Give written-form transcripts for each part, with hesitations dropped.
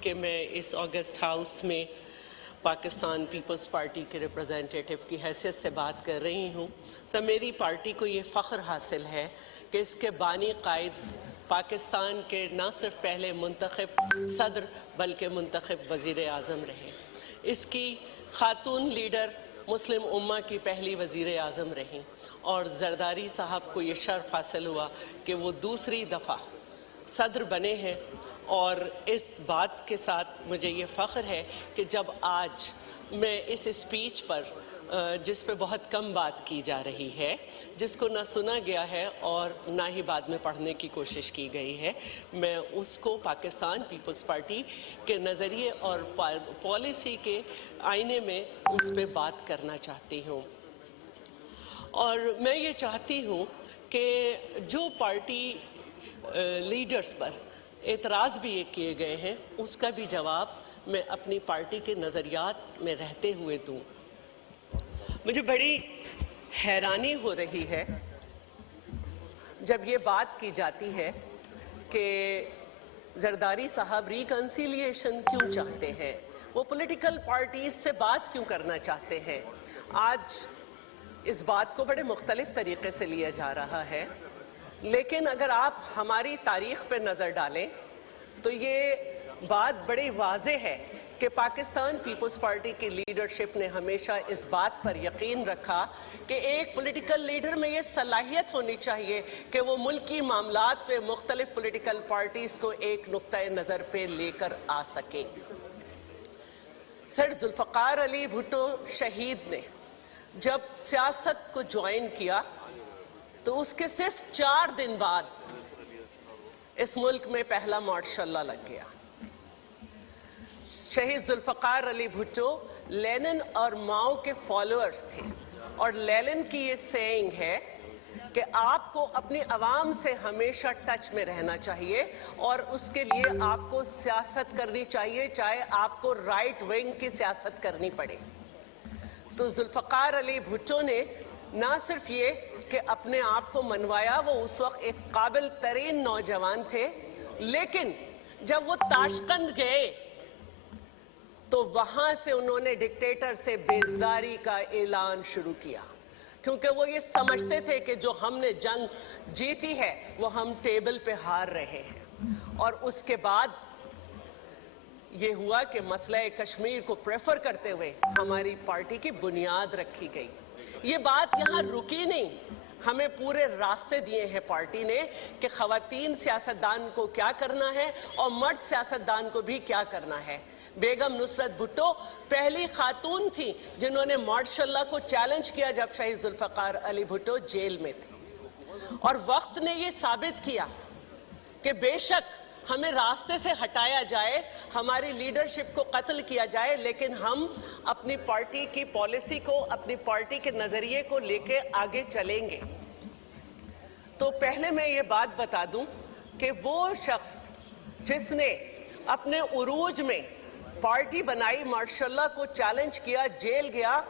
کہ میں اس آگسٹ ہاؤس میں پاکستان پیپلز پارٹی کے ریپرزینٹیٹو کی حیثیت سے بات کر رہی ہوں۔ تو میری پارٹی کو یہ فخر حاصل ہے کہ اس کے بانی قائد پاکستان کے نہ صرف پہلے منتخب صدر بلکہ منتخب وزیر اعظم رہے۔ اس کی خاتون لیڈر مسلم امہ کی پہلی وزیر اعظم رہیں اور زرداری صاحب کو یہ شرف حاصل ہوا کہ وہ دوسری دفعہ صدر بنے ہیں۔ اور اس بات کے ساتھ مجھے یہ فخر ہے کہ جب آج میں اس اسپیچ پر جس پہ بہت کم بات کی جا رہی ہے، جس کو نہ سنا گیا ہے اور نہ ہی بعد میں پڑھنے کی کوشش کی گئی ہے، میں اس کو پاکستان پیپلز پارٹی کے نظریے اور پالیسی کے آئینے میں اس پہ بات کرنا چاہتی ہوں۔ اور میں یہ چاہتی ہوں کہ جو پارٹی لیڈرز پر اعتراض بھی یہ کیے گئے ہیں اس کا بھی جواب میں اپنی پارٹی کے نظریات میں رہتے ہوئے دوں۔ مجھے بڑی حیرانی ہو رہی ہے جب یہ بات کی جاتی ہے کہ زرداری صاحب ریکنسیلیشن کیوں چاہتے ہیں، وہ پولیٹیکل پارٹیز سے بات کیوں کرنا چاہتے ہیں۔ آج اس بات کو بڑے مختلف طریقے سے لیا جا رہا ہے، لیکن اگر آپ ہماری تاریخ پہ نظر ڈالیں تو یہ بات بڑی واضح ہے کہ پاکستان پیپلز پارٹی کی لیڈرشپ نے ہمیشہ اس بات پر یقین رکھا کہ ایک پولیٹیکل لیڈر میں یہ صلاحیت ہونی چاہیے کہ وہ ملکی معاملات پہ مختلف پولیٹیکل پارٹیز کو ایک نقطۂ نظر پہ لے کر آ سکے۔ سر ذوالفقار علی بھٹو شہید نے جب سیاست کو جوائن کیا تو اس کے صرف 4 دن بعد اس ملک میں پہلا مارشل لا لگ گیا۔ شہید ذوالفقار علی بھٹو لینن اور ماؤ کے فالوورز تھے، اور لینن کی یہ سیئنگ ہے کہ آپ کو اپنی عوام سے ہمیشہ ٹچ میں رہنا چاہیے اور اس کے لیے آپ کو سیاست کرنی چاہیے، چاہے آپ کو رائٹ ونگ کی سیاست کرنی پڑے۔ تو ذوالفقار علی بھٹو نے نہ صرف یہ کہ اپنے آپ کو منوایا، وہ اس وقت ایک قابل ترین نوجوان تھے، لیکن جب وہ تاشقند گئے تو وہاں سے انہوں نے ڈکٹیٹر سے بیزاری کا اعلان شروع کیا، کیونکہ وہ یہ سمجھتے تھے کہ جو ہم نے جنگ جیتی ہے وہ ہم ٹیبل پہ ہار رہے ہیں۔ اور اس کے بعد یہ ہوا کہ مسئلہ کشمیر کو پریفر کرتے ہوئے ہماری پارٹی کی بنیاد رکھی گئی۔ یہ بات یہاں رکی نہیں، ہمیں پورے راستے دیے ہیں پارٹی نے کہ خواتین سیاستدان کو کیا کرنا ہے اور مرد سیاستدان کو بھی کیا کرنا ہے۔ بیگم نصرت بھٹو پہلی خاتون تھی جنہوں نے مارشل لا کو چیلنج کیا جب شہید ذوالفقار علی بھٹو جیل میں تھے، اور وقت نے یہ ثابت کیا کہ بے شک ہمیں راستے سے ہٹایا جائے، ہماری لیڈرشپ کو قتل کیا جائے، لیکن ہم اپنی پارٹی کی پالیسی کو، اپنی پارٹی کے نظریے کو لے کے آگے چلیں گے۔ تو پہلے میں یہ بات بتا دوں کہ وہ شخص جس نے اپنے عروج میں پارٹی بنائی، مارشل لا کو چیلنج کیا، جیل گیا،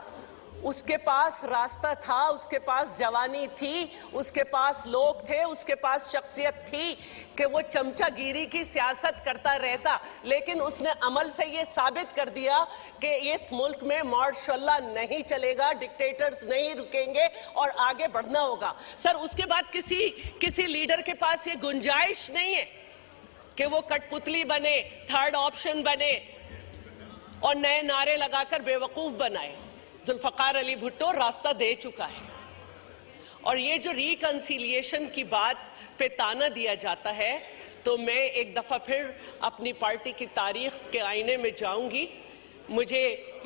اس کے پاس راستہ تھا، اس کے پاس جوانی تھی، اس کے پاس لوگ تھے، اس کے پاس شخصیت تھی کہ وہ چمچہ گیری کی سیاست کرتا رہتا، لیکن اس نے عمل سے یہ ثابت کر دیا کہ اس ملک میں مارشل لا نہیں چلے گا، ڈکٹیٹرز نہیں رکیں گے اور آگے بڑھنا ہوگا۔ سر اس کے بعد کسی لیڈر کے پاس یہ گنجائش نہیں ہے کہ وہ کٹ پتلی بنے، تھرڈ آپشن بنے اور نئے نعرے لگا کر بے وقوف بنائے۔ ذوالفقار علی بھٹو راستہ دے چکا ہے، اور یہ جو ریکنسیلیشن کی بات پہ تانا دیا جاتا ہے تو میں ایک دفعہ پھر اپنی پارٹی کی تاریخ کے آئینے میں جاؤں گی۔ مجھے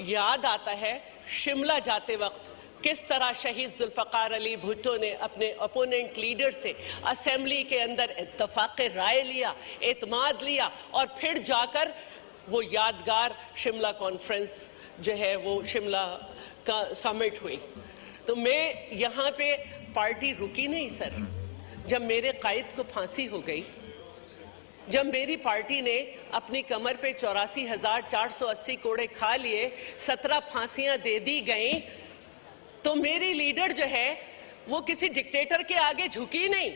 یاد آتا ہے شملہ جاتے وقت کس طرح شہید ذوالفقار علی بھٹو نے اپنے اپوننٹ لیڈر سے اسمبلی کے اندر اتفاق رائے لیا، اعتماد لیا، اور پھر جا کر وہ یادگار شملہ کانفرنس جو ہے وہ شملہ کا سمٹ ہوئی۔ تو میں یہاں پہ پارٹی رکی نہیں سر۔ جب میرے قائد کو پھانسی ہو گئی، جب میری پارٹی نے اپنی کمر پہ 84,480 کوڑے کھا لیے، 17 پھانسیاں دے دی گئیں، تو میری لیڈر جو ہے وہ کسی ڈکٹیٹر کے آگے جھکی نہیں،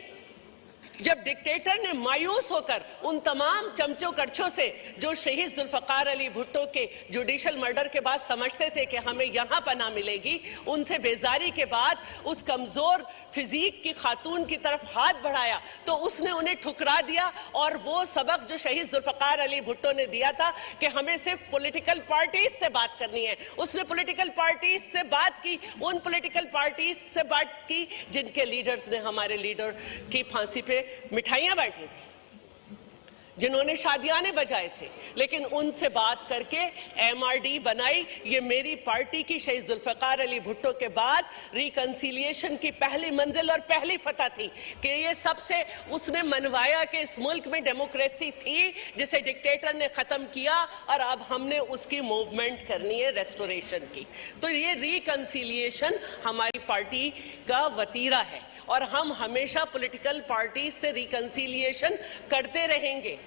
जब डिक्टेटर ने मायूस होकर उन तमाम चमचों करछों से जो शहीद जुल्फकार अली भुट्टो के जुडिशियल मर्डर के बाद समझते थे कि हमें यहां पनाह मिलेगी, उनसे बेजारी के बाद उस कमजोर फिजीक की खातून की तरफ हाथ बढ़ाया तो उसने उन्हें ठुकरा दिया। और वो सबक जो शहीद जुल्फकार अली भुट्टो ने दिया था कि हमें सिर्फ पॉलिटिकल पार्टीज से बात करनी है, उसने पॉलिटिकल पार्टीज से बात की, उन पॉलिटिकल पार्टीज से बात की जिनके लीडर्स ने हमारे लीडर की फांसी पे मिठाइयां बांटी थी, जिन्होंने शादियाने बजाए थे, लेकिन उनसे बात करके एमआरडी बनाई। ये मेरी पार्टी की शहीद जुल्फकार अली भुट्टो के बाद रिकंसिलिएशन की पहली मंजिल और पहली फतह थी कि ये सबसे उसने मनवाया कि इस मुल्क में डेमोक्रेसी थी जिसे डिक्टेटर ने खत्म किया और अब हमने उसकी मूवमेंट करनी है रेस्टोरेशन की। तो ये रिकंसिलिएशन हमारी पार्टी का वतीरा है और हम हमेशा पॉलिटिकल पार्टी से रिकंसिलिएशन करते रहेंगे।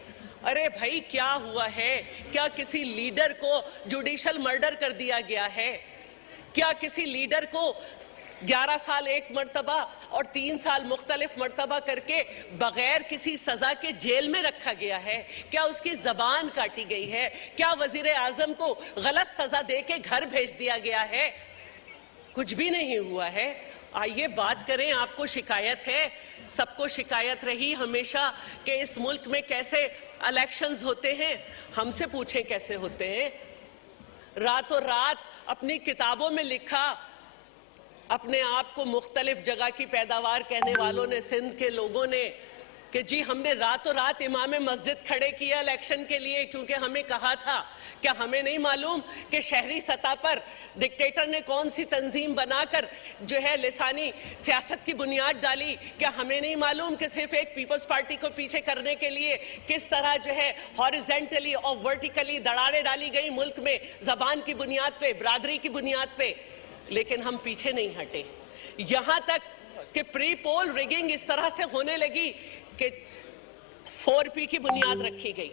अरे भाई, क्या हुआ है? क्या किसी लीडर को जुडिशियल मर्डर कर दिया गया है? क्या किसी लीडर को 11 साल एक मर्तबा और 3 साल मुख्तलिफ मर्तबा करके बगैर किसी सजा के जेल में रखा गया है? क्या उसकी जबान काटी गई है? क्या वजीर आजम को गलत सजा दे के घर भेज दिया गया है? कुछ भी नहीं हुआ है। आइए बात करें। आपको शिकायत है, सबको शिकायत रही हमेशा कि इस मुल्क में कैसे इलेक्शंस होते हैं। हमसे पूछें कैसे होते हैं। रातों रात अपनी किताबों में लिखा, अपने आप को मुख्तलिफ जगह की पैदावार कहने वालों ने, सिंध के लोगों ने, कि जी हमने रातों रात इमाम मस्जिद खड़े किया इलेक्शन के लिए क्योंकि हमें कहा था। क्या हमें नहीं मालूम कि शहरी सतह पर डिक्टेटर ने कौन सी तंजीम बनाकर जो है लिसानी सियासत की बुनियाद डाली? क्या हमें नहीं मालूम कि सिर्फ एक पीपल्स पार्टी को पीछे करने के लिए किस तरह जो है हॉरिजेंटली और वर्टिकली दरारें डाली गई मुल्क में, जबान की बुनियाद पे, बरादरी की बुनियाद पे? लेकिन हम पीछे नहीं हटे। यहां तक कि प्री पोल रिगिंग इस तरह से होने लगी कि 4P की बुनियाद रखी गई,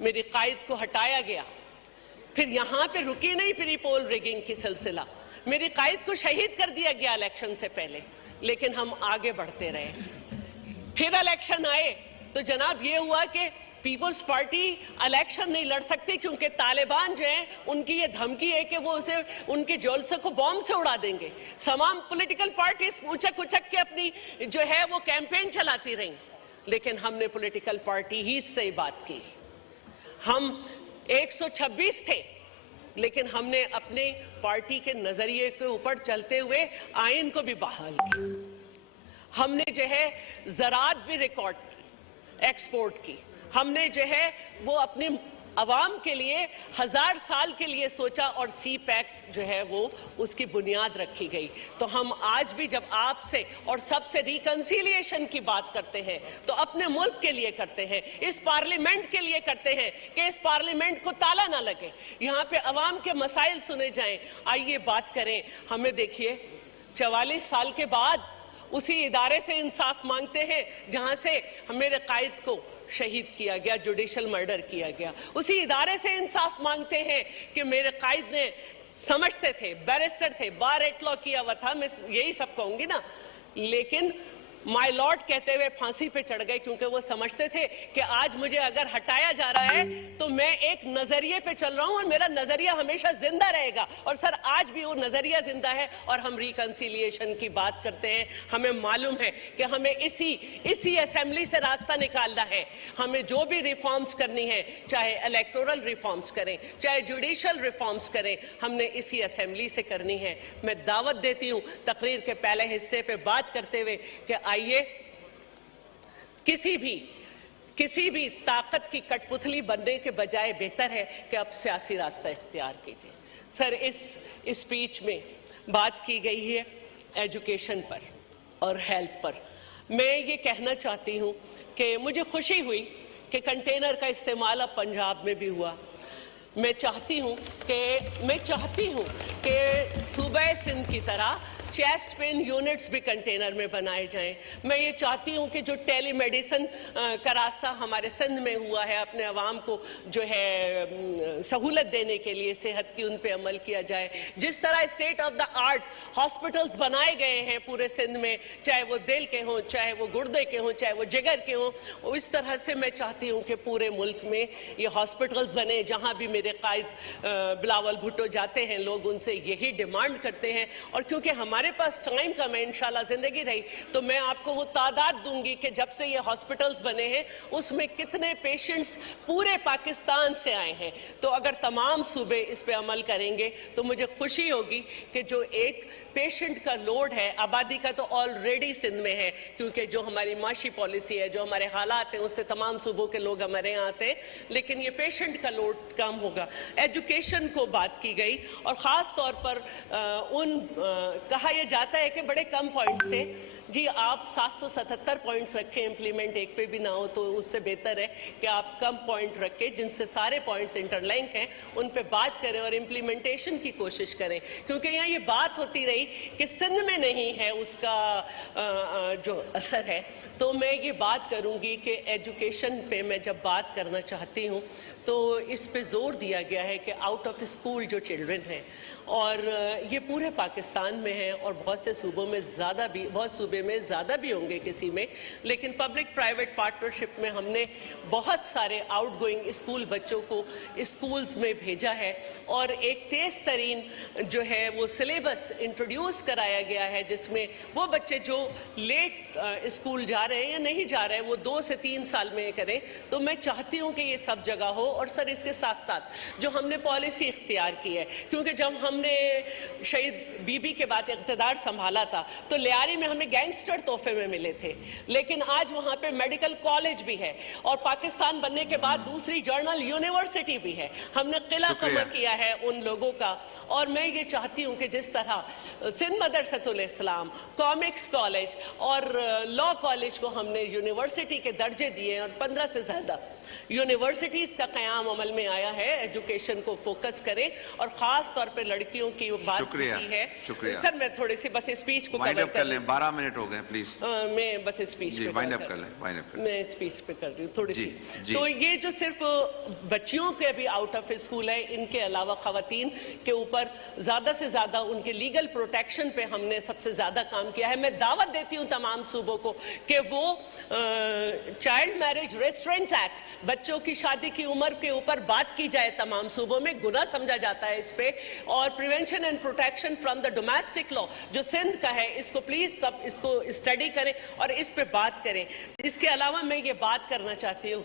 मेरी कायद को हटाया गया। फिर यहां पे रुकी नहीं प्री पोल रिगिंग की सिलसिला, मेरी कायद को शहीद कर दिया गया इलेक्शन से पहले, लेकिन हम आगे बढ़ते रहे। फिर इलेक्शन आए तो जनाब ये हुआ कि पीपल्स पार्टी इलेक्शन नहीं लड़ सकती क्योंकि तालिबान जो है उनकी ये धमकी है कि वो उसे उनके जोलसे को बॉम्ब से उड़ा देंगे। तमाम पॉलिटिकल पार्टीज उचक उचक के अपनी जो है वो कैंपेन चलाती रहीं, लेकिन हमने पॉलिटिकल पार्टी ही से बात की। हम 126 थे, लेकिन हमने अपने पार्टी के नजरिए के ऊपर चलते हुए आइन को भी बहाल किया। हमने जो है ज़राअत भी रिकॉर्ड की, एक्सपोर्ट की। हमने जो है वो अपनी अवाम के लिए 1000 साल के लिए सोचा और सी पैक जो है वो उसकी बुनियाद रखी गई। तो हम आज भी जब आपसे और सबसे रिकंसिलिएशन की बात करते हैं तो अपने मुल्क के लिए करते हैं, इस पार्लियामेंट के लिए करते हैं कि इस पार्लियामेंट को ताला ना लगे, यहाँ पे अवाम के मसाइल सुने जाएं। आइए बात करें। हमें देखिए 44 साल के बाद उसी इदारे से इंसाफ मांगते हैं जहां से मेरे कायद को शहीद किया गया, जुडिशियल मर्डर किया गया। उसी इदारे से इंसाफ मांगते हैं कि मेरे कायद ने समझते थे, बैरिस्टर थे, बार एट लॉ किया हुआ था, मैं यही सब कहूंगी ना, लेकिन माय लॉर्ड कहते हुए फांसी पे चढ़ गए क्योंकि वो समझते थे कि आज मुझे अगर हटाया जा रहा है तो मैं एक नजरिए पे चल रहा हूं और मेरा नजरिया हमेशा जिंदा रहेगा। और सर आज भी वो नजरिया जिंदा है और हम रिकंसिलिएशन की बात करते हैं। हमें मालूम है कि हमें इसी असेंबली से रास्ता निकालना है। हमें जो भी रिफॉर्म्स करनी है, चाहे इलेक्टोरल रिफॉर्म्स करें, चाहे जुडिशियल रिफॉर्म्स करें, हमने इसी असेंबली से करनी है। मैं दावत देती हूं तकरीर के पहले हिस्से पे बात करते हुए कि आइए किसी भी ताकत की कठपुतली बनने के बजाय बेहतर है कि अब सियासी रास्ता इख्तियार कीजिए। सर इस स्पीच में बात की गई है एजुकेशन पर और हेल्थ पर। मैं ये कहना चाहती हूं कि मुझे खुशी हुई कि कंटेनर का इस्तेमाल अब पंजाब में भी हुआ। मैं चाहती हूं कि सूबे सिंध की तरह चेस्ट पेन यूनिट्स भी कंटेनर में बनाए जाएं। मैं ये चाहती हूं कि जो टेली मेडिसिन का रास्ता हमारे सिंध में हुआ है, अपने अवाम को जो है सहूलत देने के लिए सेहत की, उन पे अमल किया जाए। जिस तरह state of the art hospitals बनाए गए हैं पूरे सिंध में, चाहे वो दिल के हों, चाहे वो गुर्दे के हों, चाहे वो जिगर के हों, इस तरह से मैं चाहती हूं कि पूरे मुल्क में ये हॉस्पिटल्स बने। जहां भी मेरे कायद बिलावल भुट्टो जाते हैं, लोग उनसे यही डिमांड करते हैं। और क्योंकि हमारे पास टाइम कम है, इंशाल्लाह जिंदगी रही तो मैं आपको वो तादाद दूंगी कि जब से ये हॉस्पिटल्स बने हैं उसमें कितने पेशेंट्स पूरे पाकिस्तान से आए हैं। तो अगर तमाम सूबे इस पे अमल करेंगे तो मुझे खुशी होगी कि जो एक पेशेंट का लोड है, आबादी का तो ऑलरेडी सिंध में है, क्योंकि जो हमारी माशी पॉलिसी है, जो हमारे हालात हैं, उससे तमाम सूबों के लोग हमारे यहाँ आते हैं, लेकिन ये पेशेंट का लोड कम होगा। एजुकेशन को बात की गई और ख़ास तौर पर कहा यह जाता है कि बड़े कम पॉइंट्स थे। जी, आप 777 पॉइंट्स रखें, इंप्लीमेंट एक पे भी ना हो तो उससे बेहतर है कि आप कम पॉइंट रखें जिनसे सारे पॉइंट्स इंटरलिंक हैं, उन पे बात करें और इंप्लीमेंटेशन की कोशिश करें। क्योंकि यहाँ ये बात होती रही कि सिंध में नहीं है उसका जो असर है, तो मैं ये बात करूंगी कि एजुकेशन पे मैं जब बात करना चाहती हूँ तो इस पे जोर दिया गया है कि आउट ऑफ स्कूल जो चिल्ड्रन हैं, और ये पूरे पाकिस्तान में है और बहुत से सूबों में ज़्यादा भी, बहुत सूबे में ज़्यादा भी होंगे किसी में, लेकिन पब्लिक प्राइवेट पार्टनरशिप में हमने बहुत सारे आउट गोइंग स्कूल बच्चों को स्कूल्स में भेजा है। और एक तेज़ तरीन जो है वो सिलेबस इंट्रोड्यूस कराया गया है, जिसमें वो बच्चे जो लेट स्कूल जा रहे हैं या नहीं जा रहे हैं वो 2 से 3 साल में करें। तो मैं चाहती हूँ कि ये सब जगह हो। और सर, इसके साथ साथ जो हमने पॉलिसी इख्तियार की है, क्योंकि जब हमने शहीद बीबी के बाद इक़्तिदार संभाला था तो लियारी में हमें गैंगस्टर तोहफे में मिले थे, लेकिन आज वहां पे मेडिकल कॉलेज भी है और पाकिस्तान बनने के बाद दूसरी जर्नल यूनिवर्सिटी भी है। हमने किला कमर किया है उन लोगों का। और मैं ये चाहती हूँ कि जिस तरह सिंध मदरसतुल इस्लाम, कॉमिक्स कॉलेज और लॉ कॉलेज को हमने यूनिवर्सिटी के दर्जे दिए और 15 से ज्यादा यूनिवर्सिटीज का क़याम अमल में आया है, एजुकेशन को फोकस करें और खास तौर पे लड़कियों की बात की है। शुक्रिया सर, मैं थोड़ी सी बस स्पीच को कवर कर लें। 12 मिनट हो गए प्लीज। मैं बस स्पीच पे वाइंड अप कर लें। मैं स्पीच पे कर रही हूँ थोड़ी सी। तो ये जो सिर्फ बच्चियों के भी आउट ऑफ स्कूल है, इनके अलावा खवातीन के ऊपर ज्यादा से ज्यादा उनके लीगल प्रोटेक्शन पे हमने सबसे ज्यादा काम किया है। मैं दावत देती हूँ तमाम सूबों को कि वो चाइल्ड मैरिज रेस्ट्रेंट एक्ट, बच्चों की शादी की उम्र के ऊपर बात की जाए। तमाम सूबों में गुनाह समझा जाता है इस पे। और prevention and protection from the domestic law जो सिंध का है, इसको प्लीज सब इसको स्टडी करें और इस पे बात करें। इसके अलावा मैं ये बात करना चाहती हूँ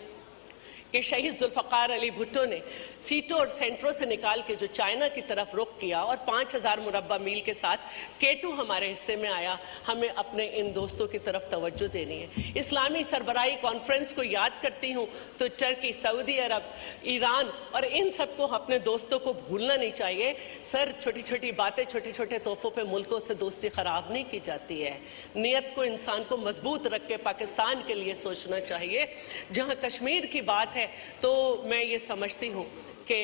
कि शहीद जुल्फ़कार अली भुट्टो ने सीटों और सेंटरों से निकाल के जो चाइना की तरफ रुख किया और 5000 मुरब्बा मील के साथ K2 हमारे हिस्से में आया, हमें अपने इन दोस्तों की तरफ तवज्जो देनी है। इस्लामी सरबराही कॉन्फ्रेंस को याद करती हूँ तो टर्की, सऊदी अरब, ईरान और इन सबको अपने दोस्तों को भूलना नहीं चाहिए। सर, छोटी छोटी बातें, छोटे छोटे तोहफों पे मुल्कों से दोस्ती खराब नहीं की जाती है। नीयत को, इंसान को मजबूत रख के पाकिस्तान के लिए सोचना चाहिए। जहां कश्मीर की बात है तो मैं ये समझती हूँ कि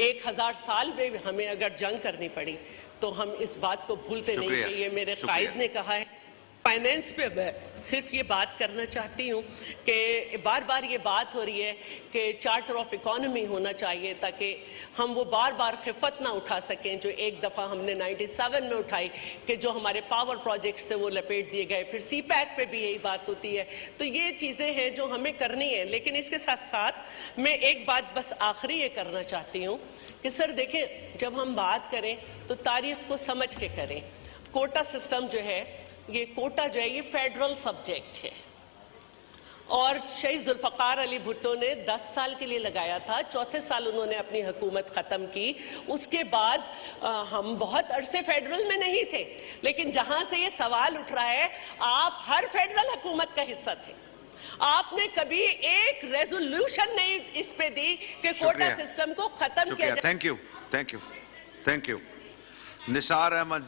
1000 साल में हमें अगर जंग करनी पड़ी तो हम इस बात को भूलते नहीं कि ये मेरे कायद ने कहा है। फाइनेंस पे मैं सिर्फ ये बात करना चाहती हूँ कि बार बार ये बात हो रही है कि चार्टर ऑफ इकोनॉमी होना चाहिए ताकि हम वो बार बार खिफत ना उठा सकें जो एक दफ़ा हमने 97 में उठाई कि जो हमारे पावर प्रोजेक्ट्स थे वो लपेट दिए गए। फिर CPAC पे भी यही बात होती है। तो ये चीज़ें हैं जो हमें करनी है। लेकिन इसके साथ साथ मैं एक बात बस आखिरी ये करना चाहती हूँ कि सर देखें, जब हम बात करें तो तारीख को समझ के करें। कोटा सिस्टम जो है, ये कोटा जो है ये फेडरल सब्जेक्ट है और शहीद जुल्फ़कार अली भुट्टो ने 10 साल के लिए लगाया था। चौथे साल उन्होंने अपनी हुकूमत ख़त्म की। उसके बाद हम बहुत अरसे फेडरल में नहीं थे, लेकिन जहां से ये सवाल उठ रहा है, आप हर फेडरल हुकूमत का हिस्सा थे। आपने कभी एक रेजोल्यूशन नहीं इस पे दी कि कोटा सिस्टम को खत्म किया जाए। Thank you Nisar Ahmad.